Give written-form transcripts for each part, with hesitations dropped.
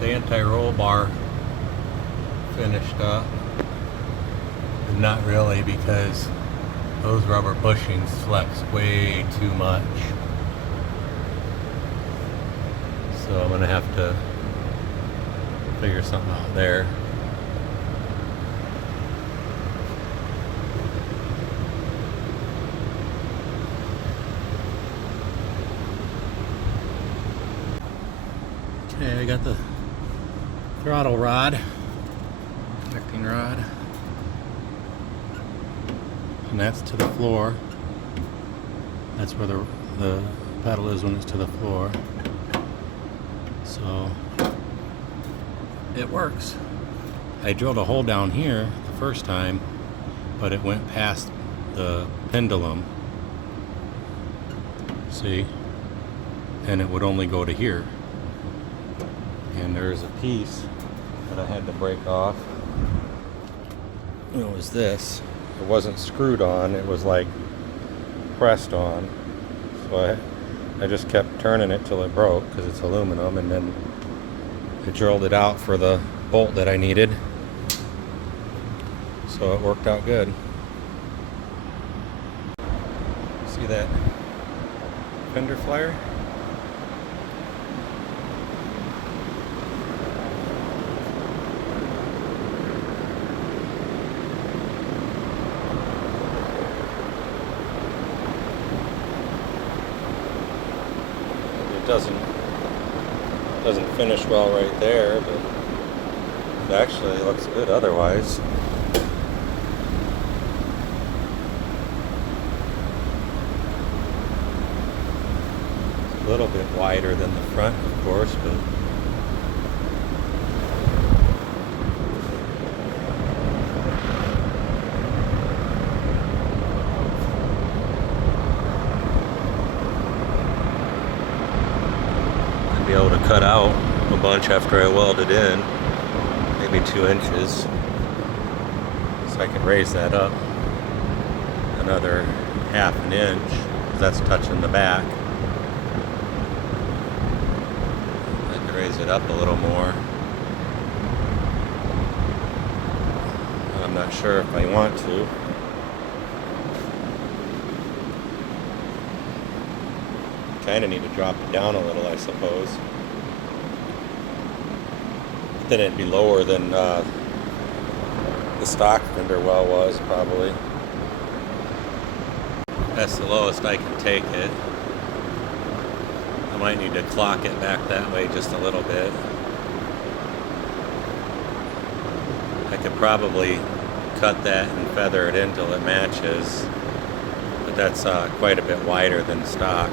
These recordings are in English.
the anti-roll bar finished up. But not really, because those rubber bushings flex way too much. So I'm gonna have to figure something out there. Okay, I got the throttle rod, connecting rod, and that's to the floor. That's where the pedal is when it's to the floor. So it works. I drilled a hole down here the first time, but it went past the pendulum. See? And it would only go to here. And there's a piece that I had to break off. It was this. It wasn't screwed on, it was like pressed on. So I just kept turning it till it broke because it's aluminum, and then I drilled it out for the bolt that I needed. So it worked out good. See that fender flare? Doesn't finish well right there, but it actually looks good otherwise. It's a little bit wider than the front, of course, but be able to cut out a bunch after I weld it in, maybe 2 inches, so I can raise that up another ½ an inch, because that's touching the back. I can raise it up a little more. I'm not sure if I want to. Kind of need to drop it down a little, I suppose. Then it'd be lower than the stock fender well was, probably. That's the lowest I can take it. I might need to clock it back that way just a little bit. I could probably cut that and feather it until it matches, but that's quite a bit wider than stock.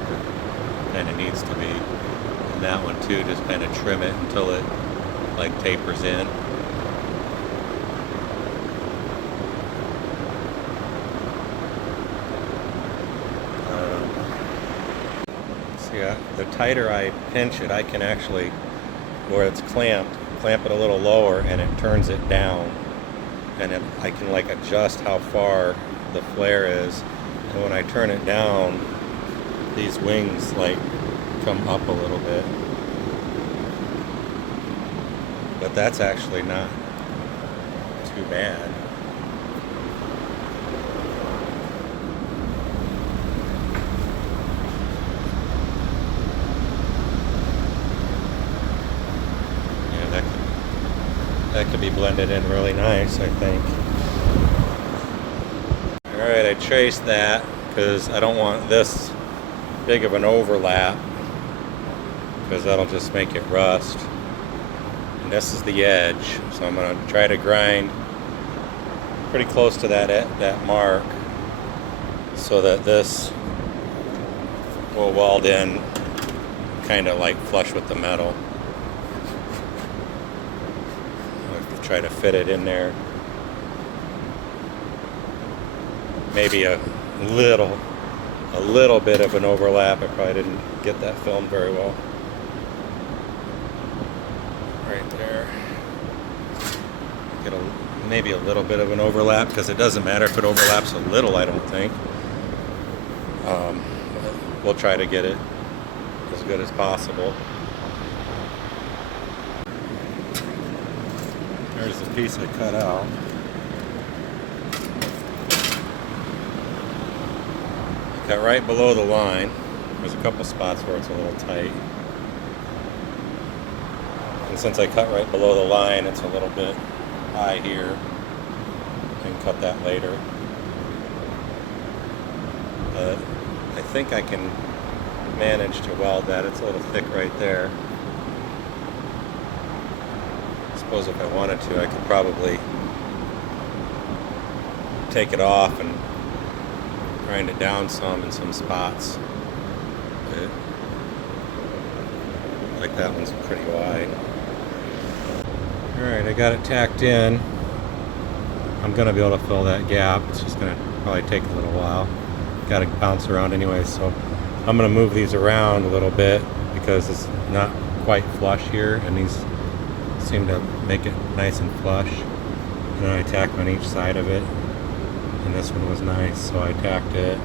Kind of needs to be. And that one too, just kind of trim it until it like tapers in. See, the tighter I pinch it, I can actually, where it's clamped, clamp it a little lower and it turns it down. And I can like adjust how far the flare is. And when I turn it down, these wings like come up a little bit, but that's actually not too bad. Yeah, that could be blended in really nice, I think. All right, I traced that because I don't want this big of an overlap, because that'll just make it rust. And this is the edge, so I'm going to try to grind pretty close to that mark so that this will weld in kind of like flush with the metal. I'll have to try to fit it in there. Maybe a little bit of an overlap. I probably didn't get that filmed very well. Right there. Get maybe a little bit of an overlap, because it doesn't matter if it overlaps a little, I don't think. We'll try to get it as good as possible. There's the piece I cut out. Cut right below the line. There's a couple spots where it's a little tight. And since I cut right below the line, it's a little bit high here. I can cut that later. But I think I can manage to weld that. It's a little thick right there. I suppose if I wanted to, I could probably take it off and grind it down some in some spots. But, like that one's pretty wide. Alright, I got it tacked in. I'm going to be able to fill that gap. It's just going to probably take a little while. Got to bounce around anyway, so I'm going to move these around a little bit because it's not quite flush here, and these seem to make it nice and flush. And then I tack on each side of it, and this one was nice, so I tacked it.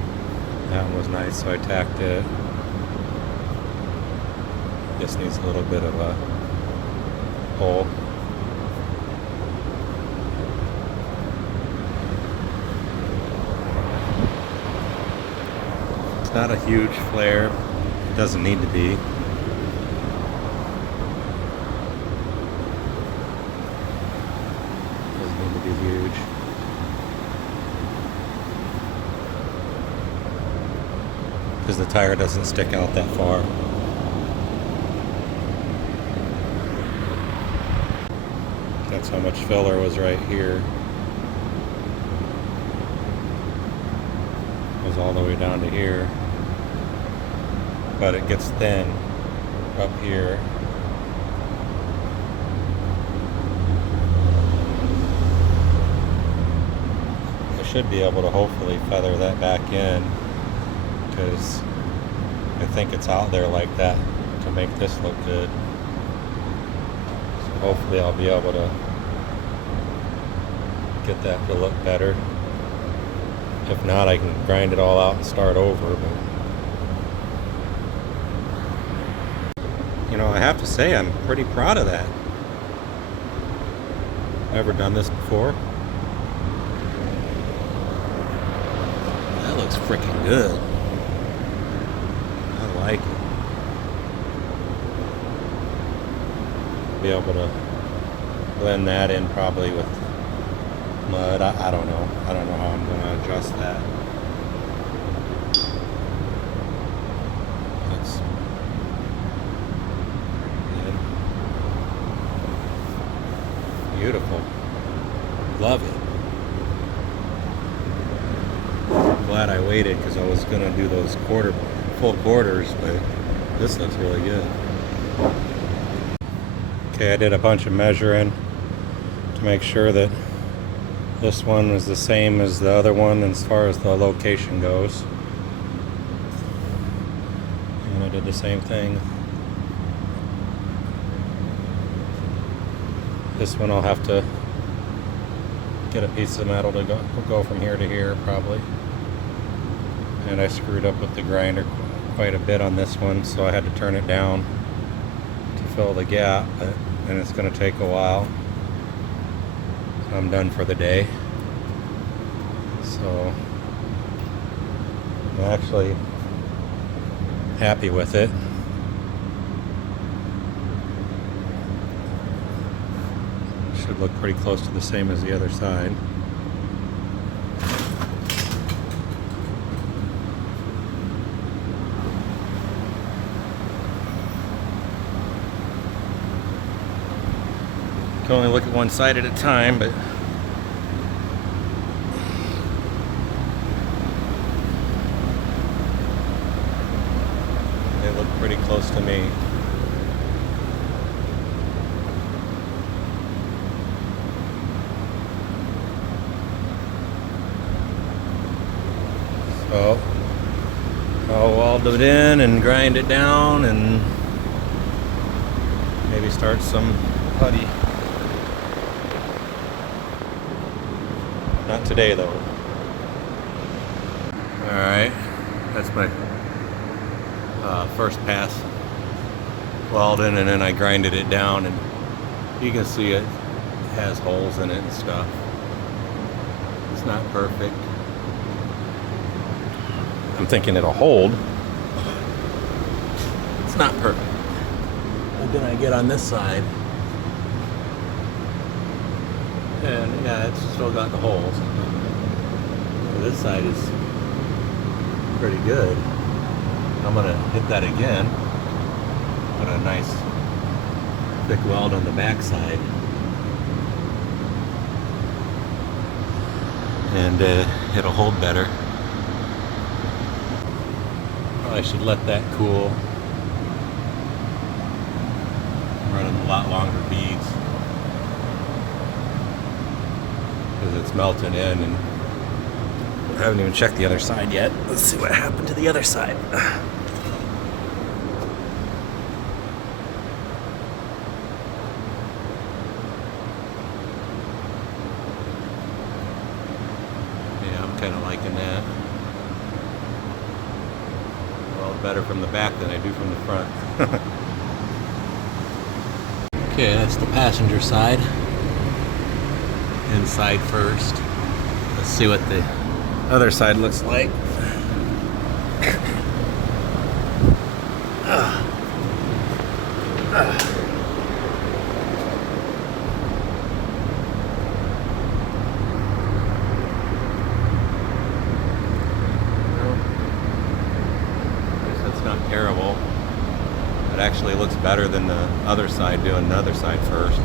That one was nice, so I tacked it. This needs a little bit of a hole. It's not a huge flare. It doesn't need to be. Doesn't need to be huge. Because the tire doesn't stick out that far. That's how much filler was right here. It goes all the way down to here. But it gets thin up here. I should be able to hopefully feather that back in, because I think it's out there like that to make this look good. So hopefully I'll be able to get that to look better. If not, I can grind it all out and start over. But you know, I have to say I'm pretty proud of that. Ever done this before? That looks freaking good. I like it. Be able to blend that in probably with mud. I don't know. I don't know how I'm going to adjust that. That's good. Beautiful. Love it. I'm glad I waited because I was going to do those full quarters, but this looks really good. Okay, I did a bunch of measuring to make sure that this one was the same as the other one as far as the location goes. And I did the same thing. This one I'll have to get a piece of metal to go from here to here probably. And I screwed up with the grinder quite a bit on this one, so I had to turn it down to fill the gap, and it's going to take a while. I'm done for the day. So I'm actually happy with it. Should look pretty close to the same as the other side. Can only look at one side at a time, but they look pretty close to me. So I'll weld it in and grind it down and maybe start some putty. Not today though. Alright, that's my first pass welding, and then I grinded it down, and you can see it has holes in it and stuff. It's not perfect. I'm thinking it'll hold. It's not perfect. But then I get on this side, and yeah, it's still got the holes. So this side is pretty good. I'm gonna hit that again. Put a nice thick weld on the back side, and it'll hold better. Probably should let that cool. I'm running a lot longer beads because it's melting in, and I haven't even checked the other side yet. Let's see what happened to the other side. Kind of liking that. Well, better from the back than I do from the front. Okay, that's the passenger side. Inside first. Let's see what the other side looks like. Not terrible. It actually looks better than the other side, doing the other side first.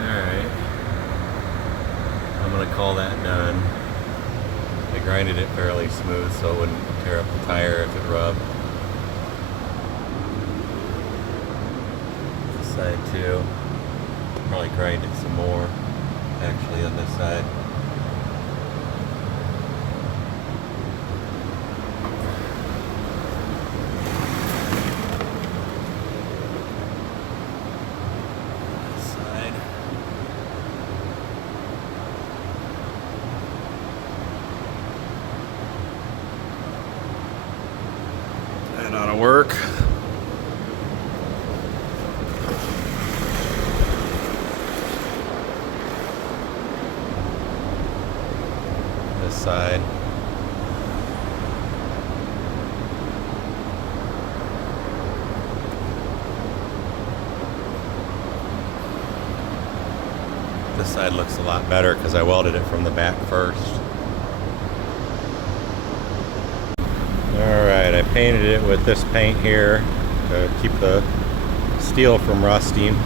Alright. I'm going to call that done. I grinded it fairly smooth so it wouldn't tear up the tire if it rubbed. Side too. Probably grind it some more actually on this side. This side. That ought to work. Side. This side looks a lot better because I welded it from the back first. Alright, I painted it with this paint here to keep the steel from rusting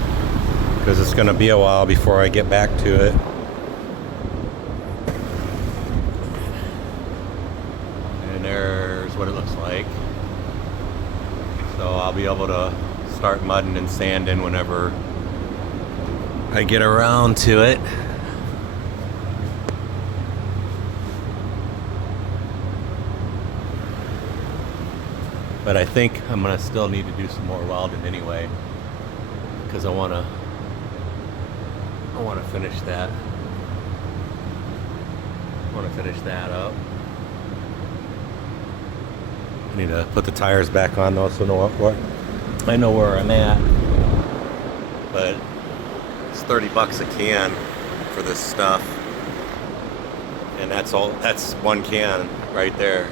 because it's going to be a while before I get back to it. There's what it looks like. So I'll be able to start mudding and sanding whenever I get around to it. But I think I'm gonna still need to do some more welding anyway, because I wanna finish that. I wanna finish that up. I need to put the tires back on though, so I know where I'm at. But it's 30 bucks a can for this stuff, and that's one can right there.